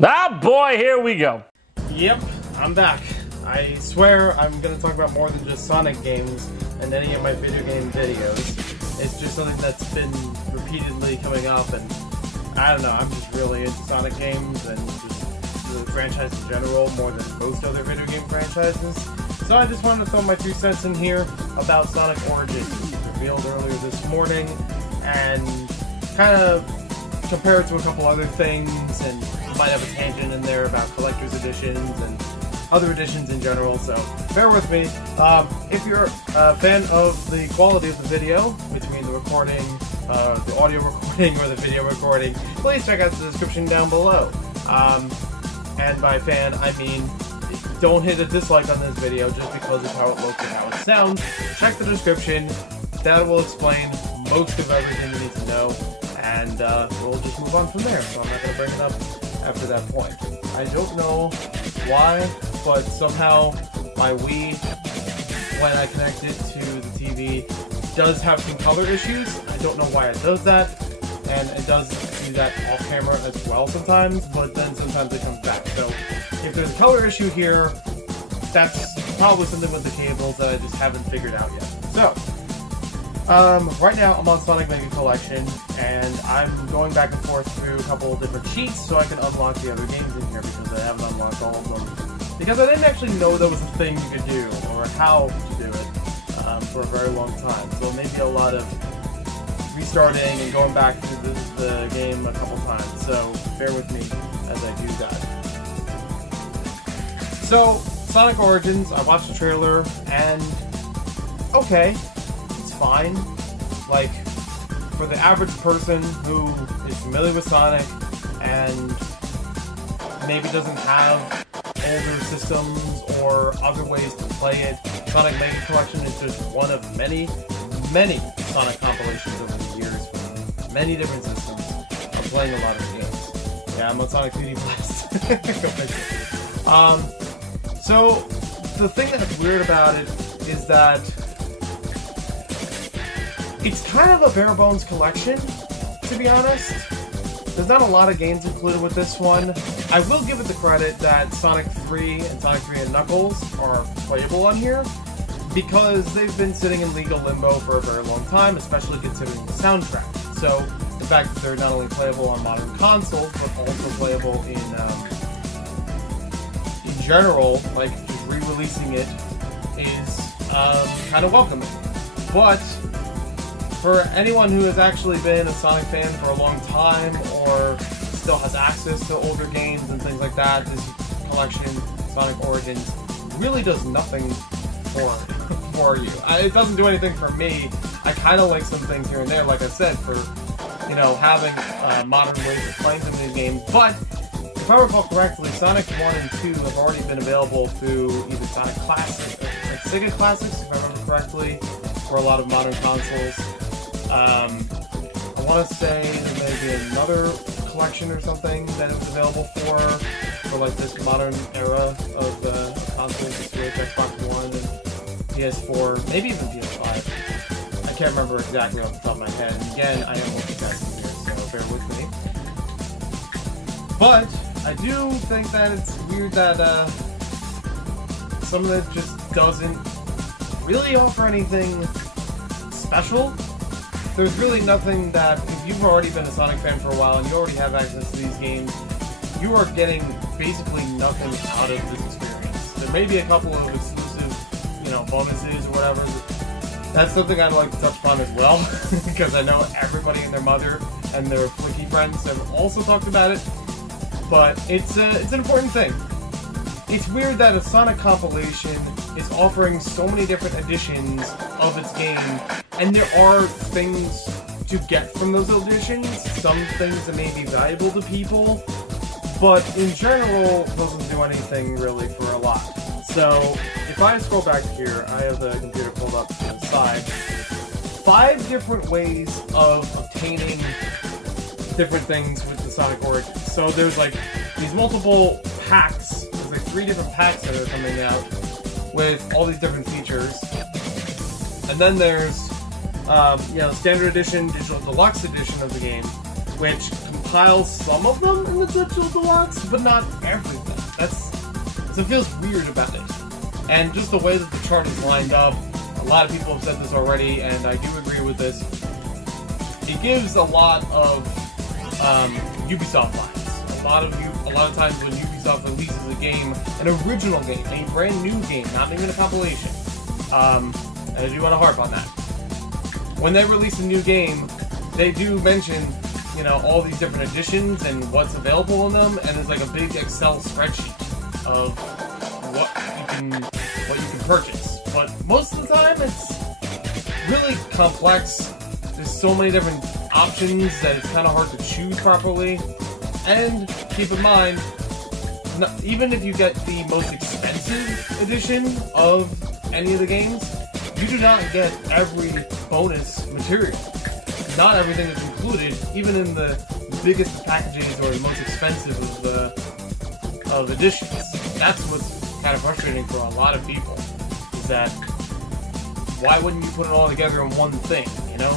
Ah boy, here we go. Yep, I'm back. I swear I'm gonna talk about more than just Sonic games and any of my video game videos. It's just something that's been repeatedly coming up, and I don't know, I'm just really into Sonic games and just the franchise in general more than most other video game franchises. So I just wanted to throw my 2 cents in here about Sonic Origins, which was revealed earlier this morning, and kind of compare it to a couple other things, and might have a tangent in there about collector's editions and other editions in general, so bear with me. If you're a fan of the quality of the video, between the recording, the audio recording, or the video recording, please check out the description down below. And by fan, I mean, don't hit a dislike on this video just because of how it looks and how it sounds. Check the description, that will explain most of everything you need to know, and we'll just move on from there, so I'm not going to bring it up after that point. I don't know why, but somehow my Wii, when I connect it to the TV, does have some color issues. I don't know why it does that, and it does do that off camera as well sometimes, but then sometimes it comes back. So if there's a color issue here, that's probably something with the cables that I just haven't figured out yet. So, right now I'm on Sonic Mega Collection, and I'm going back and forth through a couple of different sheets so I can unlock the other games in here, because I haven't unlocked all of them. Because I didn't actually know there was a thing you could do, or how to do it, for a very long time. So maybe a lot of restarting and going back through the game a couple times, so bear with me as I do that. So, Sonic Origins, I watched the trailer, and okay, it's fine. Like, for the average person who is familiar with Sonic and maybe doesn't have older systems or other ways to play it, Sonic Mega Collection is just one of many Sonic compilations over the years from many different systems. I'm playing a lot of games. Yeah, I'm on Sonic 3D Blast. Go figure. So, the thing that's weird about it is that it's kind of a bare-bones collection, to be honest. There's not a lot of games included with this one. I will give it the credit that Sonic 3 and Sonic 3 and Knuckles are playable on here, because they've been sitting in legal limbo for a very long time, especially considering the soundtrack. So, the fact that they're not only playable on modern consoles, but also playable in general, like just re-releasing it, is kind of welcoming. But for anyone who has actually been a Sonic fan for a long time, or still has access to older games and things like that, this collection, Sonic Origins, really does nothing for you. It doesn't do anything for me. I kind of like some things here and there, like I said, for, you know, having modern ways of playing some of these games, but if I recall correctly, Sonic 1 and 2 have already been available through either Sonic Classics, like Sega Classics, if I remember correctly, for a lot of modern consoles. I want to say there may be another collection or something that it was available for like this modern era of consoles, the Switch, Xbox One, and PS4, maybe even PS5. I can't remember exactly off the top of my head. And again, I am multitasking here, so bear with me. But I do think that it's weird that some of it just doesn't really offer anything special. There's really nothing that, if you've already been a Sonic fan for a while and you already have access to these games, you are getting basically nothing out of this experience. There may be a couple of exclusive, you know, bonuses or whatever. That's something I'd like to touch upon as well, because I know everybody and their mother and their flicky friends have also talked about it. But it's an important thing. It's weird that a Sonic compilation is offering so many different editions of its game, and there are things to get from those editions, some things that may be valuable to people, but in general, doesn't do anything really for a lot. So, if I scroll back here, I have the computer pulled up to the side, 5 different ways of obtaining different things with the Sonic Origins. So there's like these multiple packs, there's like 3 different packs that are coming out with all these different features. And then there's, you know, Standard Edition, Digital Deluxe Edition of the game, which compile some of them in the Digital Deluxe, but not everything. So it feels weird about it. And just the way that the chart is lined up, a lot of people have said this already, and I do agree with this. It gives a lot of Ubisoft vibes. A lot of times when Ubisoft releases a game, an original game, a brand new game, not even a compilation, and I do want to harp on that. When they release a new game, they do mention, you know, all these different editions and what's available in them, and there's like a big Excel spreadsheet of what you can purchase. But most of the time, it's really complex. There's so many different options that it's kind of hard to choose properly. And keep in mind, even if you get the most expensive edition of any of the games, you do not get every bonus material. Not everything is included, even in the biggest packages or the most expensive of editions. That's what's kind of frustrating for a lot of people, is that why wouldn't you put it all together in one thing, you know?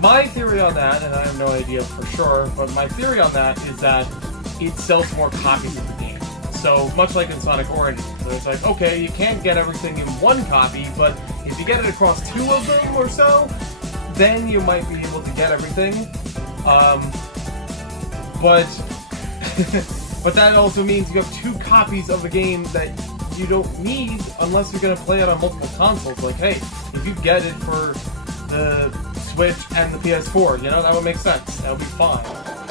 My theory on that, and I have no idea for sure, but my theory on that is that it sells more copies of the game. So, much like in Sonic Origins, so it's like, okay, you can't get everything in one copy, but if you get it across 2 of them or so, then you might be able to get everything. But that also means you have 2 copies of a game that you don't need unless you're going to play it on multiple consoles. Like, hey, if you get it for the Switch and the PS4, you know, that would make sense. That would be fine.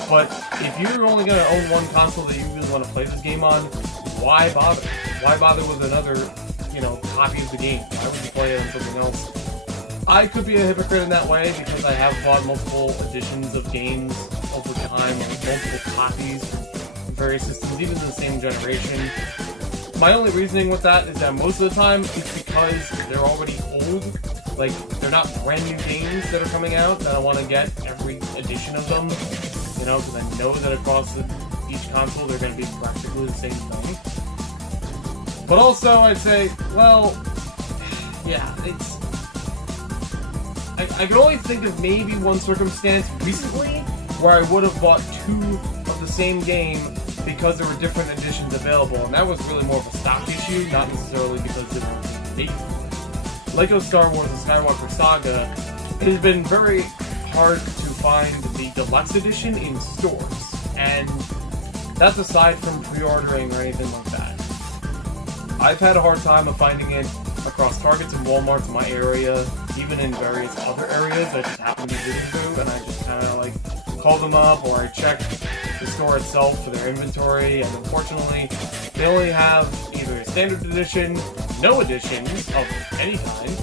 But if you're only going to own one console that you really want to play this game on, why bother? Why bother with another, you know, copy of the game? Why would you play it on something else? I could be a hypocrite in that way because I have bought multiple editions of games over time, like multiple copies for various systems, even in the same generation. My only reasoning with that is that most of the time it's because they're already old. Like, they're not brand new games that are coming out that I want to get every edition of them, you know, because I know that across each console they're going to be practically the same thing. But also, I'd say, well, yeah, it's... I can only think of maybe one circumstance recently where I would have bought 2 of the same game because there were different editions available, and that was really more of a stock issue, not necessarily because they were made. Lego Star Wars The Skywalker Saga, it has been very hard to find the deluxe edition in stores, and that's aside from pre-ordering or anything like that. I've had a hard time of finding it across Targets and Walmarts in my area, even in various other areas I just happen to be visiting through, and I just kind of like call them up or I check the store itself for their inventory, and unfortunately they only have either a standard edition, no editions of any kind,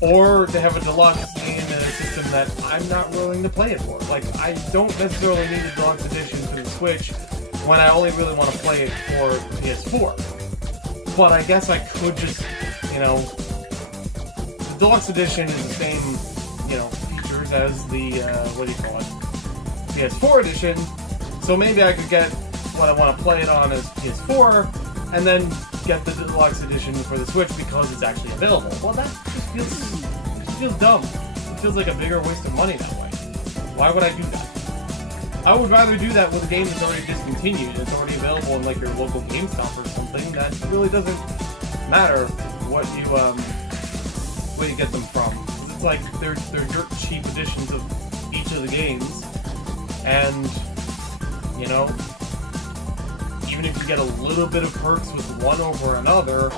or they have a deluxe in a system that I'm not willing to play it for. Like, I don't necessarily need a deluxe edition for the Switch when I only really want to play it for PS4. But I guess I could just, you know, the deluxe edition is the same, you know, features as the, what do you call it, PS4 edition, so maybe I could get what I want to play it on as PS4, and then get the deluxe edition for the Switch because it's actually available. Well, that just feels dumb. It feels like a bigger waste of money that way. Why would I do that? I would rather do that with a game that's already discontinued. It's already available in like your local GameStop or something. That really doesn't matter what you get them from. It's like they're dirt cheap editions of each of the games, and you know, even if you get a little bit of perks with one over another,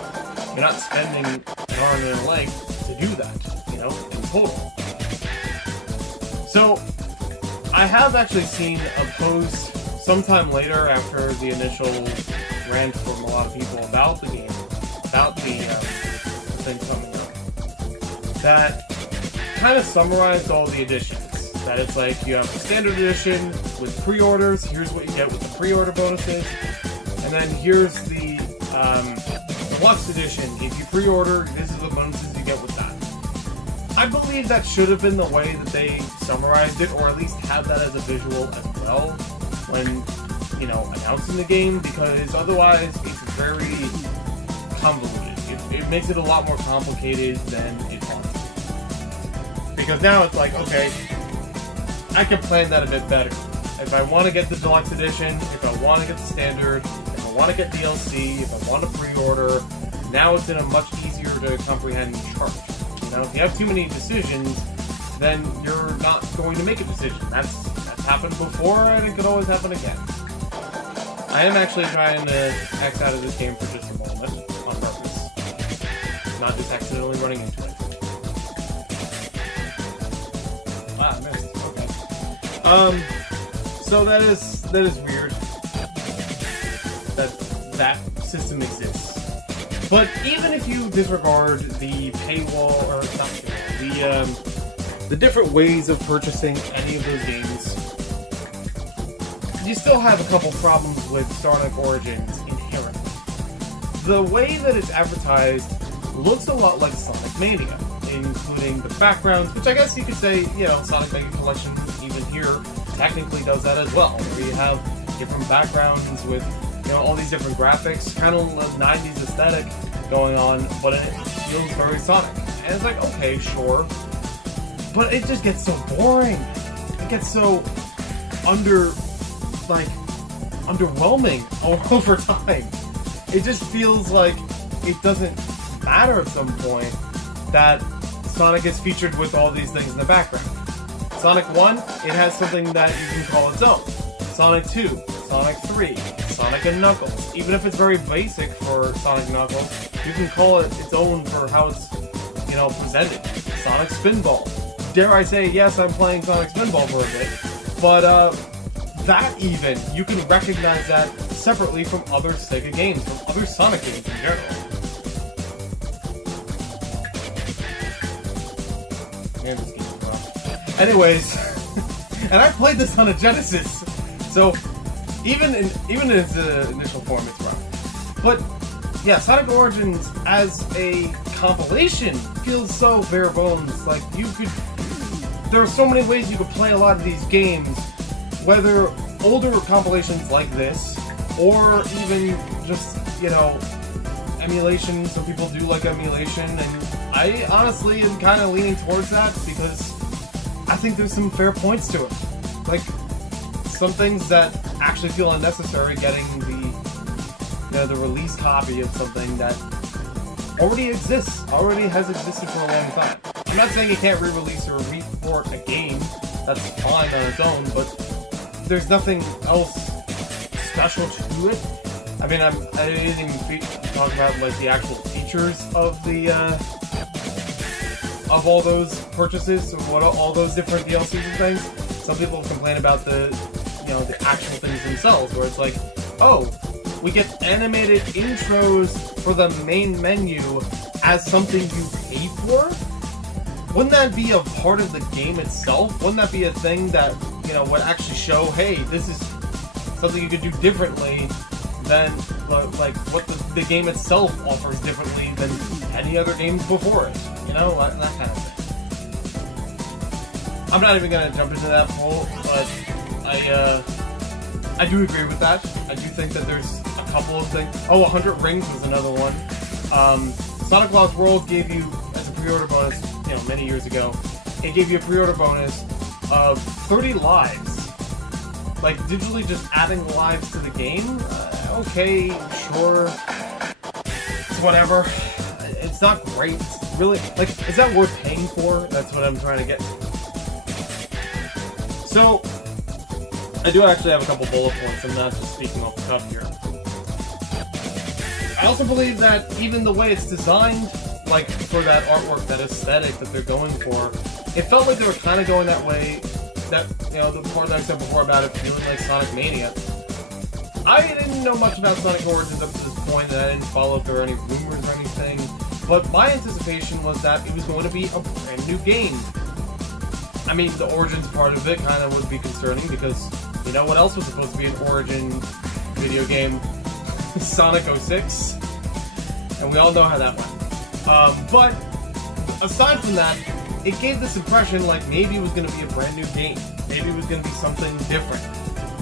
you're not spending an arm and a leg to do that, you know, in total. So, I have actually seen a post sometime later after the initial rant from a lot of people about the game, about the thing coming up, that kind of summarized all the editions. That it's like, you have a standard edition with pre-orders, here's what you get with the pre-order bonuses, and then here's the deluxe edition. If you pre-order, this is the bonuses you get with that. I believe that should have been the way that they summarized it, or at least have that as a visual as well when, you know, announcing the game, because otherwise it's very convoluted. It makes it a lot more complicated than it wants to be. Because now it's like, okay, I can plan that a bit better. If I want to get the deluxe edition, if I want to get the standard, if I want to get DLC, if I want to pre-order, now it's in a much easier to comprehend chart. You know, if you have too many decisions, then you're not going to make a decision. That's happened before, and it could always happen again. I am actually trying to X out of this game for just a moment, on purpose. Not just accidentally running into it. Ah, I missed. Okay. So that is weird. That system exists. But even if you disregard the paywall, or not paywall, the different ways of purchasing any of those games, you still have a couple problems with Sonic Origins inherently. The way that it's advertised looks a lot like Sonic Mania, including the backgrounds, which I guess you could say, you know, Sonic Mania Collection even here technically does that as well, where you have different backgrounds with, you know, all these different graphics, kind of 90s aesthetic going on, but it feels very Sonic. And it's like, okay, sure. But it just gets so boring. It gets so underwhelming over time. It just feels like it doesn't matter at some point that Sonic is featured with all these things in the background. Sonic 1, it has something that you can call its own. Sonic 2, Sonic 3, Sonic and Knuckles. Even if it's very basic for Sonic Knuckles, you can call it its own for how it's, you know, presented. Sonic Spinball. Dare I say, yes, I'm playing Sonic Spinball for a bit, but that even, you can recognize that separately from other Sega games, from other Sonic games in general. Man, this game is rough. Anyways, and I played this on a Genesis, so even in its initial form, it's rough. But yeah, Sonic Origins as a compilation feels so bare bones. Like, you could, there are so many ways you could play a lot of these games, whether older compilations like this, or even just, you know, emulation. Some people do like emulation, and I honestly am kind of leaning towards that because I think there's some fair points to it. Like, some things that actually feel unnecessary, getting the release copy of something that already exists, already has existed for a long time. I'm not saying you can't re-release or re-port a game, that's fine on its own, but there's nothing else special to it. I mean, I didn't even talk about like the actual features of the of all those purchases, or what all those different DLCs and things. Some people complain about the the actual things themselves, where it's like, oh, we get animated intros for the main menu as something you pay for? Wouldn't that be a part of the game itself? Wouldn't that be a thing that, would actually show, hey, this is something you could do differently than, like, what the game itself offers differently than any other games before it? That kind of thing. I'm not even going to jump into that poll, but I do agree with that. I do think that there's a couple of things. Oh, 100 Rings was another one. Sonic Lost World gave you, as a pre-order bonus, many years ago, it gave you a pre-order bonus of 30 lives. Like, digitally just adding lives to the game? Okay, sure. It's whatever. It's not great. It's really, like, is that worth paying for? That's what I'm trying to get. So, I do actually have a couple bullet points. I'm not just speaking off the cuff here. I also believe that even the way it's designed, like, for that artwork, that aesthetic that they're going for, it felt like they were kind of going that way, that, the part that I said before about it feeling like Sonic Mania. I didn't know much about Sonic Origins up to this point, and I didn't follow if there were any rumors or anything, but my anticipation was that it was going to be a brand new game. I mean, the Origins part of it kind of would be concerning, because, what else was supposed to be an Origin video game? Sonic 06. And we all know how that went. But, aside from that, it gave this impression like maybe it was going to be a brand new game. Maybe it was going to be something different.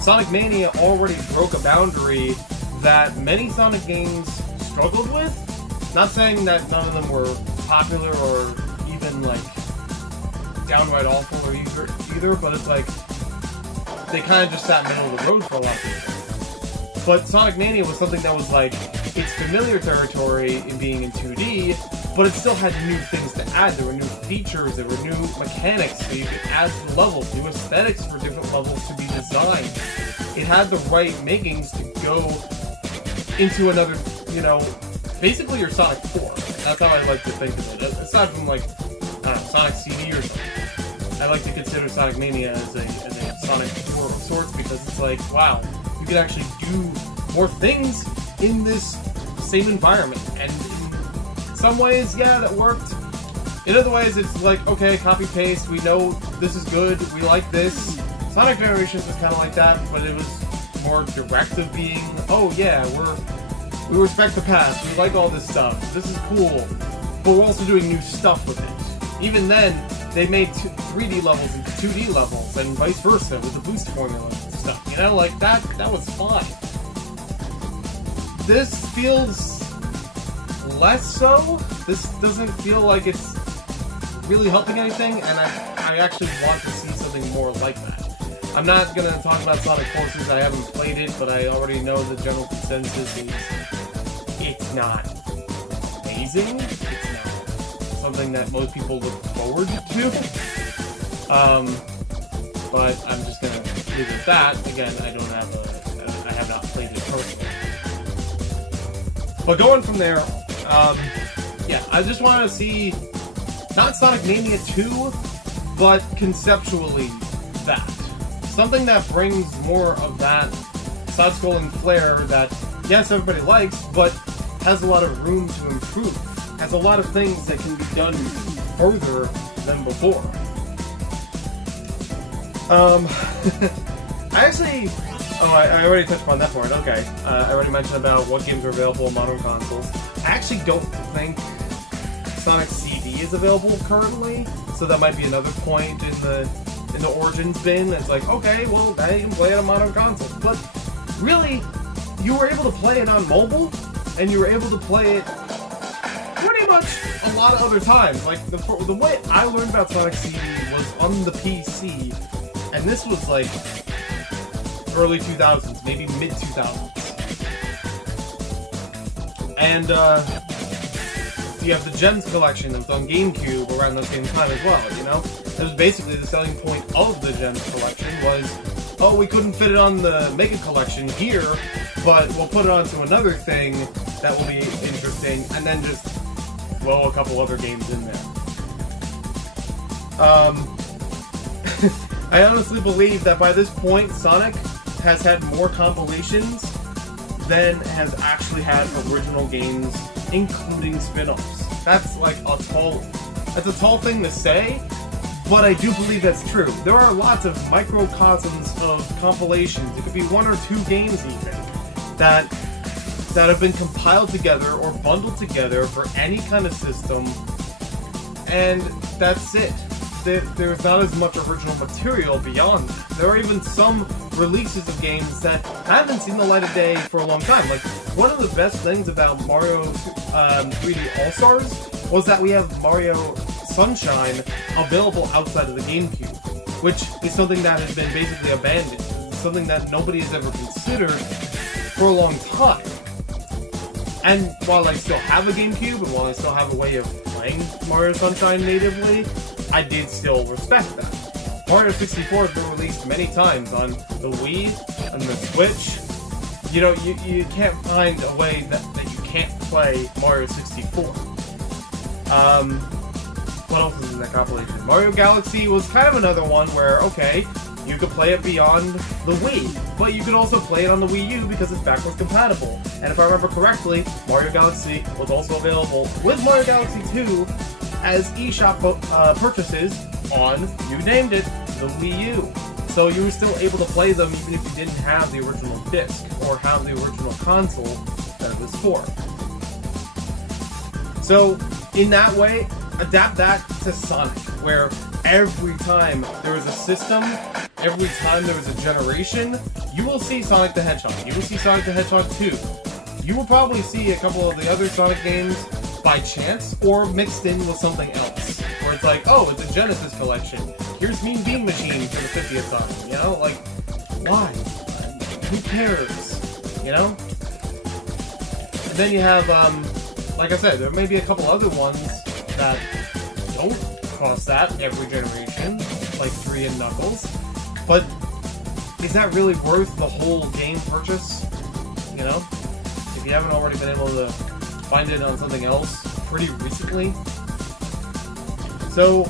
Sonic Mania already broke a boundary that many Sonic games struggled with. Not saying that none of them were popular or even, like, downright awful or either, but it's like, they kind of just sat middle of the road for a lot of people. But Sonic Mania was something that was like, it's familiar territory in being in 2D, but it still had new things to add. There were new features, there were new mechanics, so you could add to the levels, new aesthetics for different levels to be designed. It had the right makings to go into another, you know, basically your Sonic 4. That's how I like to think of it. Aside from, like, I don't know, Sonic CD or something. I like to consider Sonic Mania as a Sonic 4 of sorts, because it's like, wow, you can actually do more things in this same environment. And in some ways, yeah, that worked. In other ways, it's like, okay, copy-paste, we know this is good, we like this. Sonic Generations was kind of like that, but it was more direct of being, oh yeah, we respect the past, we like all this stuff, this is cool, but we're also doing new stuff with it. Even then, they made 3D levels into 2D levels, and vice versa, with the boost formula and stuff, you know, like, that was fine. This feels less so. This doesn't feel like it's really helping anything, and I actually want to see something more like that. I'm not going to talk about Sonic Forces, I haven't played it, but I already know the general consensus is it's not amazing, it's not something that most people look forward to, but I'm just going to leave it at that. Again, I have not played it personally. But going from there, yeah, I just want to see, not Sonic Mania 2, but conceptually that. Something that brings more of that side-scrolling flair that, yes, everybody likes, but has a lot of room to improve. Has a lot of things that can be done further than before. I already touched upon that part, okay. I already mentioned about what games are available on modern consoles. I actually don't think Sonic CD is available currently, so that might be another point in the Origins bin. It's like, okay, well, now you can play it on modern consoles. But really, you were able to play it on mobile, and you were able to play it pretty much a lot of other times. Like, the way I learned about Sonic CD was on the PC, and this was like early 2000s, maybe mid 2000s. And you have the Gems collection that was on GameCube around the same time as well, you know? That was basically the selling point of the Gems collection was, oh, we couldn't fit it on the Mega collection here, but we'll put it onto another thing that will be interesting, and then just throw a couple other games in there. I honestly believe that by this point, Sonic has had more compilations than has actually had original games, including spin-offs. That's like that's a tall thing to say, but I do believe that's true. There are lots of microcosms of compilations. It could be 1 or 2 games even that have been compiled together or bundled together for any kind of system, and that's it. There's not as much original material beyond that. There are even some releases of games that haven't seen the light of day for a long time. Like, one of the best things about Mario 3D All-Stars was that we have Mario Sunshine available outside of the GameCube, which is something that has been basically abandoned. It's something that nobody has ever considered for a long time. And while I still have a GameCube, and while I still have a way of playing Mario Sunshine natively, I did still respect that. Mario 64 has been released many times on the Wii and the Switch. You know, you can't find a way that you can't play Mario 64. What else is in that compilation? Mario Galaxy was kind of another one where, okay, you could play it beyond the Wii, but you could also play it on the Wii U because it's backwards compatible. And if I remember correctly, Mario Galaxy was also available with Mario Galaxy 2 as eShop purchases on, you named it, the Wii U. So you were still able to play them even if you didn't have the original disc or have the original console that it was for. So, in that way, adapt that to Sonic, where every time there is a system, every time there is a generation, you will see Sonic the Hedgehog. You will see Sonic the Hedgehog 2. You will probably see a couple of the other Sonic games by chance, or mixed in with something else. Where it's like, oh, it's a Genesis collection. Here's Mean Bean Machine for the 50th time. You know, like, Why? Who cares? You know? And then you have, like I said, there may be a couple other ones that don't cost that every generation, like 3 and Knuckles. But is that really worth the whole game purchase? You know? If you haven't already been able to find it on something else pretty recently. So,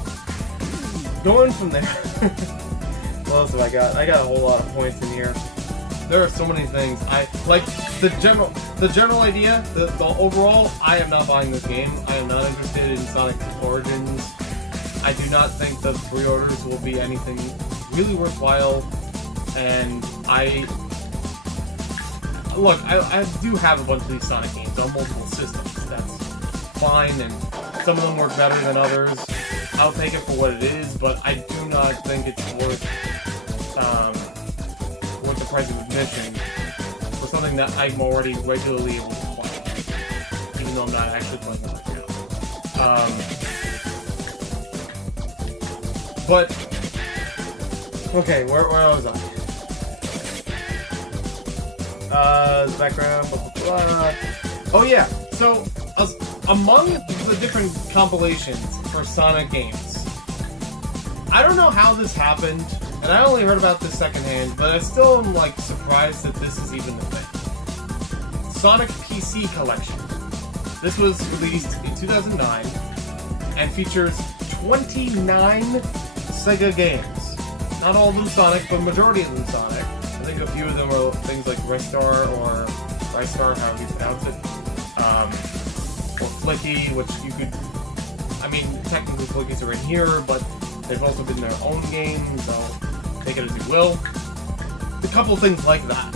going from there, what else have I got? I got a whole lot of points in here. There are so many things. I like the general idea, the overall. I am not buying this game. I am not interested in Sonic Origins. I do not think the pre-orders will be anything really worthwhile. And look, I do have a bunch of these Sonic games on multiple systems. That's fine, and some of them work better than others. I'll take it for what it is, but I do not think it's worth the price of admission for something that I'm already regularly able to play, even though I'm not actually playing it right now. But okay, where was I? The background, blah, blah, blah. Oh yeah, so among the different compilations for Sonic games, I don't know how this happened, and I only heard about this secondhand, but I still am like surprised that this is even a thing. Sonic PC Collection. This was released in 2009 and features 29 Sega games. Not all of them Sonic, but majority of them Sonic. I think a few of them are things like Ristar or Ristar, however you pronounce it. Or Flicky, which you could... I mean, technically Flickies are in here, but they've also been their own games, so take it as you will. A couple things like that.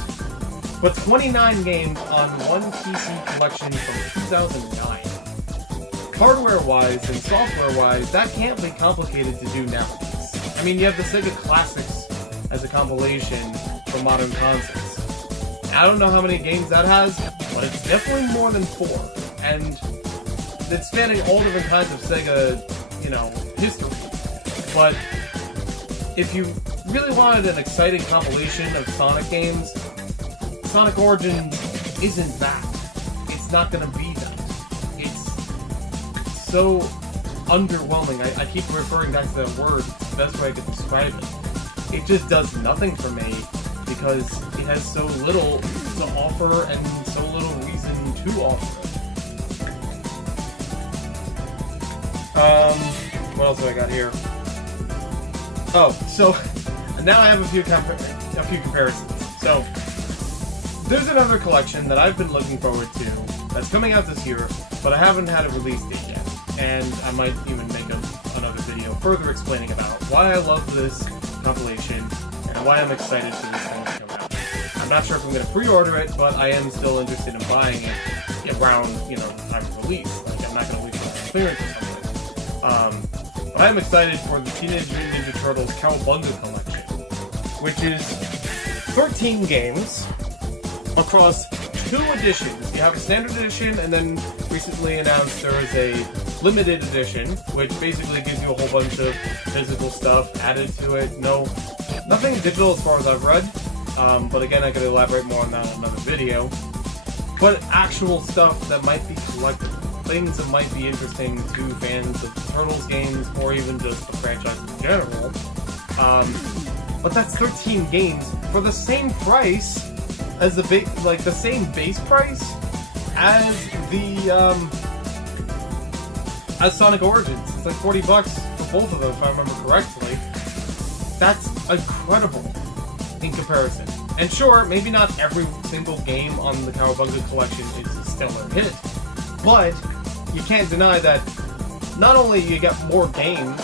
But 29 games on one PC collection from 2009. Hardware-wise and software-wise, that can't be complicated to do nowadays. I mean, you have the Sega Classics as a compilation for modern consoles. I don't know how many games that has, but it's definitely more than 4. And it's spanning all different kinds of Sega, you know, history. But if you really wanted an exciting compilation of Sonic games, Sonic Origins isn't that. It's not gonna be that. It's so underwhelming. I keep referring back to that word. It's the best way I could describe it. It just does nothing for me because it has so little to offer and so little reason to offer it. What else have I got here? Oh, so now I have a few comparisons. So there's another collection that I've been looking forward to that's coming out this year, but I haven't had a release date yet. And I might even make another video further explaining about why I love this compilation and why I'm excited for this thing to come out. I'm not sure if I'm going to pre-order it, but I am still interested in buying it around, you know, the time of release. Like, I'm not going to wait for clearance or something. But I'm excited for the Teenage Mutant Ninja Turtles Cowabunga collection, which is 13 games across 2 editions. You have a standard edition, and then recently announced there is a limited edition, which basically gives you a whole bunch of physical stuff added to it. Nothing digital as far as I've read, but again, I could elaborate more on that in another video. But actual stuff that might be collectible. Things that might be interesting to fans of the Turtles games, or even just the franchise in general. But that's 13 games for the same price as the same base price as the as Sonic Origins. It's like $40 for both of them, if I remember correctly. That's incredible in comparison. And sure, maybe not every single game on the Cowabunga collection is a stellar hit, but you can't deny that not only you get more games,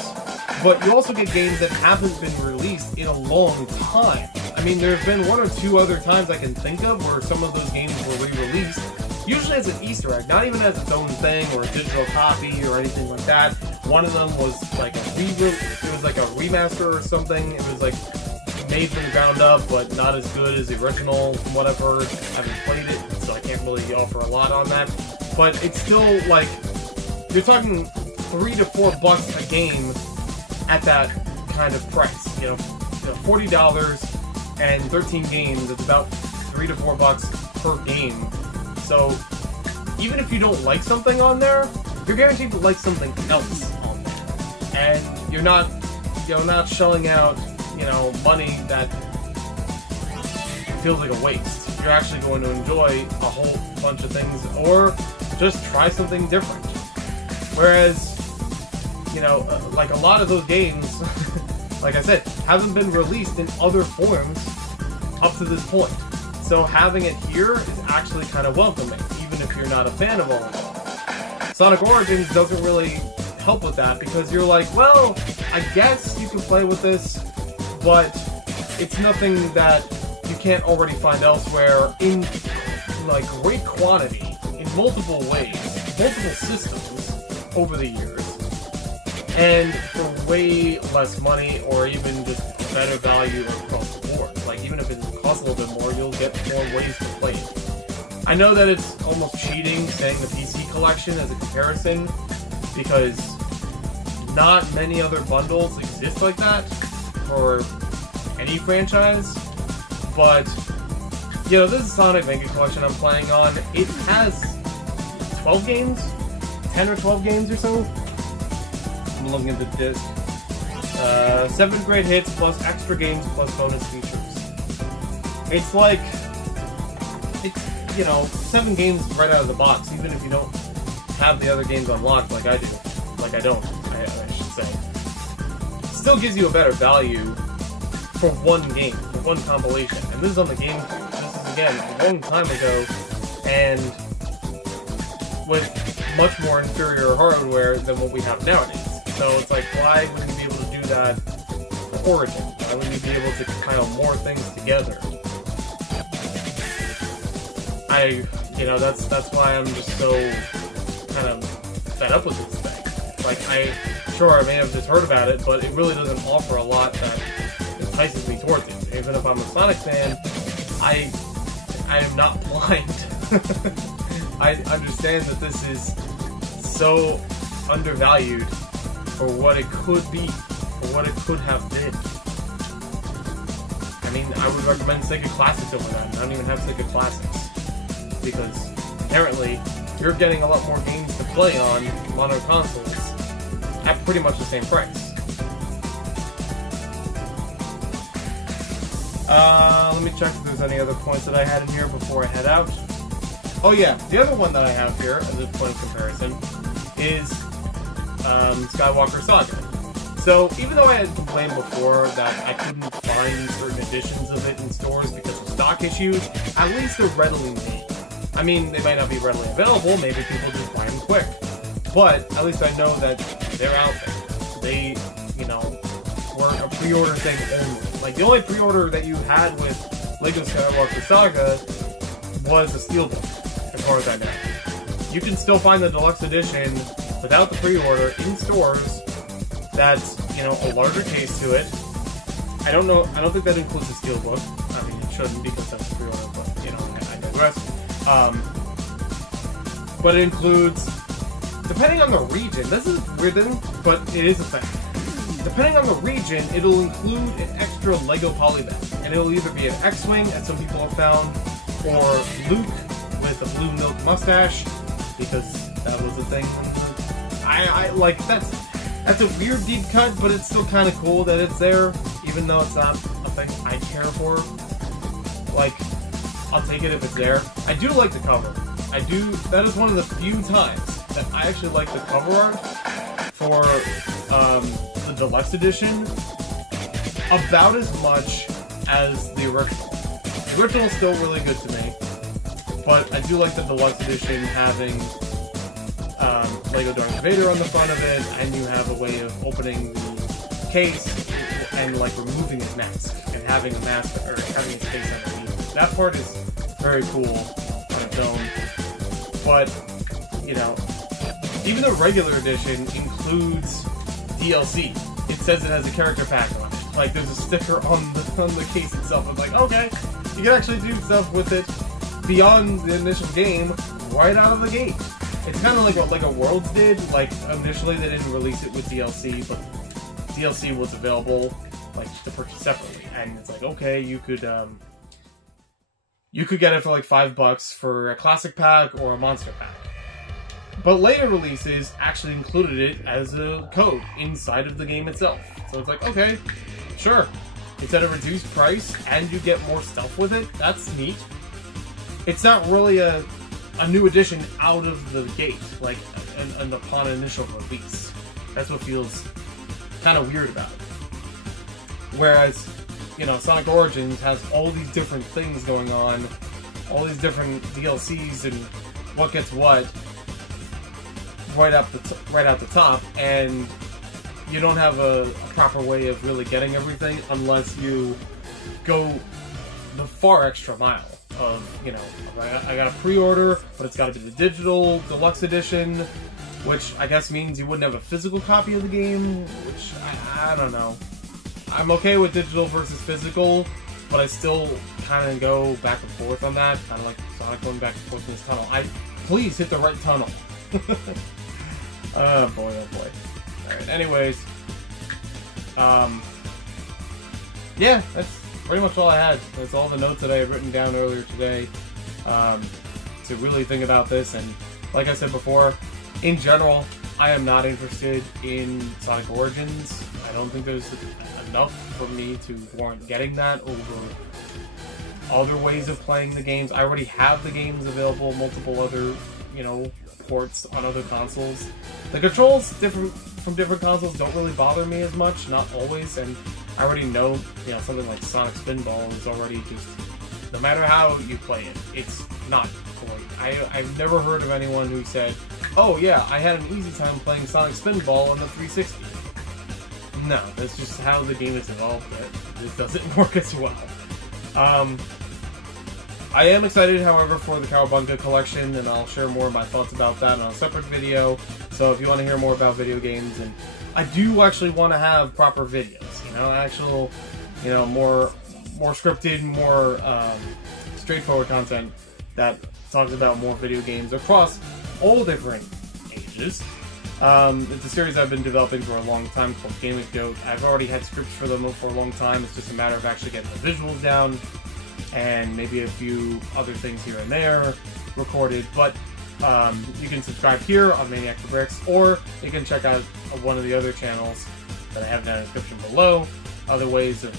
but you also get games that haven't been released in a long time. I mean, there have been 1 or 2 other times I can think of where some of those games were re-released, usually as an Easter egg, not even as its own thing or a digital copy or anything like that. One of them was like it was like a remaster or something. It was like made from the ground up, but not as good as the original, from what I've heard. I haven't played it, so I can't really offer a lot on that. But it's still like, you're talking $3 to $4 a game at that kind of price. You know, $40 and 13 games, it's about $3 to $4 per game. So even if you don't like something on there, you're guaranteed to like something else on there, and you're not shelling out, money that feels like a waste. You're actually going to enjoy a whole bunch of things, or just try something different. Whereas, like a lot of those games, like I said, haven't been released in other forms up to this point. So having it here is actually kind of welcoming, even if you're not a fan of all of them. Sonic Origins doesn't really help with that, because you're like, well, I guess you can play with this, but it's nothing that you can't already find elsewhere in, like, great quantity, in multiple ways, multiple systems over the years, and for way less money, or even just better value across the board. Like, even if it costs a little bit more, you'll get more ways to play it. I know that it's almost cheating saying the PC collection as a comparison, because not many other bundles exist like that for any franchise, but, this is Sonic Mega Collection I'm playing on. It has 12 games? 10 or 12 games or so? I'm looking at the disc. 7 great hits, plus extra games, plus bonus features. It's like, 7 games right out of the box, even if you don't have the other games unlocked like I do. Like I don't, I should say. Still gives you a better value for one game, for one compilation. And this is on the game, this is again, a long time ago, and with much more inferior hardware than what we have nowadays. So it's like, why wouldn't you be able to do that for Origin? Why wouldn't you be able to compile more things together? That's why I'm just so kind of fed up with this thing. Like, I may have just heard about it, but it really doesn't offer a lot that entices me towards it. Even if I'm a Sonic fan, I am not blind. I understand that this is so undervalued for what it could be, for what it could have been. I mean, I would recommend Sega Classics over that. I don't even have Sega Classics, because apparently you're getting a lot more games to play on modern consoles at pretty much the same price. Let me check if there's any other points that I had in here before I head out. Oh yeah, the other one that I have here as a point of comparison is Skywalker Saga. So even though I had complained before that I couldn't find certain editions of it in stores because of stock issues, at least they're readily made. I mean, they might not be readily available, maybe people just buy them quick. But at least I know that they're out there. They, were a pre-order thing only. Like, the only pre-order that you had with LEGO Skywalker Saga was a steelbook, as far as I know. You can still find the deluxe edition without the pre-order in stores. That's, a larger case to it. I don't think that includes the steelbook. I mean, it shouldn't, because that's a pre-order, but, I digress. But it includes, depending on the region, this is a weird thing, but it is a fact. Depending on the region, it'll include an extra Lego polybag, and it'll either be an X-Wing, as some people have found, or Luke with a blue milk mustache, because that was a thing. I like, that's a weird deep cut, but it's still kind of cool that it's there, even though it's not a thing I care for. Like, I'll take it if it's there. I do like the cover. That is one of the few times that I actually like the cover art for the deluxe edition about as much as the original. The original is still really good to me, but I do like the deluxe edition having Lego Darth Vader on the front of it, and you have a way of opening the case and like removing his mask and having a mask or having his face underneath. That part is very cool on its own, but even the regular edition includes DLC. It says it has a character pack on it. Like, there's a sticker on the case itself. It's like, okay, you can actually do stuff with it beyond the initial game right out of the gate. It's kind of like what Lego Worlds did. Like, initially they didn't release it with DLC, but DLC was available like to purchase separately. And it's like, okay, you could get it for like $5 for a classic pack or a monster pack. But later releases actually included it as a code inside of the game itself. So it's like, okay, sure. It's at a reduced price and you get more stuff with it. That's neat. It's not really a new addition out of the gate, like upon initial release. That's what feels kind of weird about it. Whereas, you know, Sonic Origins has all these different things going on, all these different DLCs and what gets what right out the top, and you don't have a proper way of really getting everything unless you go the far extra mile of, you know, I got a pre-order, but it's got to be the digital deluxe edition, which I guess means you wouldn't have a physical copy of the game, which I don't know. I'm okay with digital versus physical, but I still kind of go back and forth on that, kind of like Sonic going back and forth in this tunnel. Please hit the right tunnel. Oh boy, oh boy. Alright, anyways. Yeah, that's pretty much all I had. That's all the notes that I had written down earlier today to really think about this. And like I said before, in general, I am not interested in Sonic Origins. I don't think there's enough for me to warrant getting that over other ways of playing the games. I already have the games available, multiple other, you know, ports on other consoles. The controls from different consoles don't really bother me as much, not always, and I already know, you know, something like Sonic Spinball is already just, no matter how you play it, it's not great. I've never heard of anyone who said, oh yeah, I had an easy time playing Sonic Spinball on the 360. No, that's just how the game is evolved. It doesn't work as well. I am excited, however, for the Cowabunga collection, and I'll share more of my thoughts about that on a separate video. So if you want to hear more about video games, and I do actually want to have proper videos, you know, actual, you know, more scripted, more straightforward content that talks about more video games across all different ages. It's a series I've been developing for a long time called Gaming Goat. I've already had scripts for them for a long time. It's just a matter of actually getting the visuals down and maybe a few other things here and there recorded. But you can subscribe here on Maniac4Bricks, or you can check out one of the other channels that I have down in the description below. Other ways of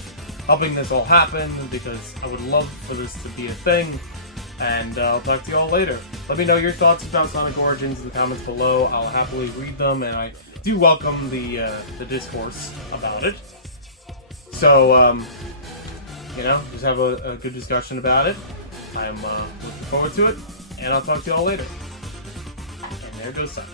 helping this all happen, because I would love for this to be a thing. And I'll talk to you all later. Let me know your thoughts about Sonic Origins in the comments below. I'll happily read them, and I do welcome the discourse about it. So, you know, just have a good discussion about it. I'm looking forward to it, and I'll talk to you all later. And there goes Sonic.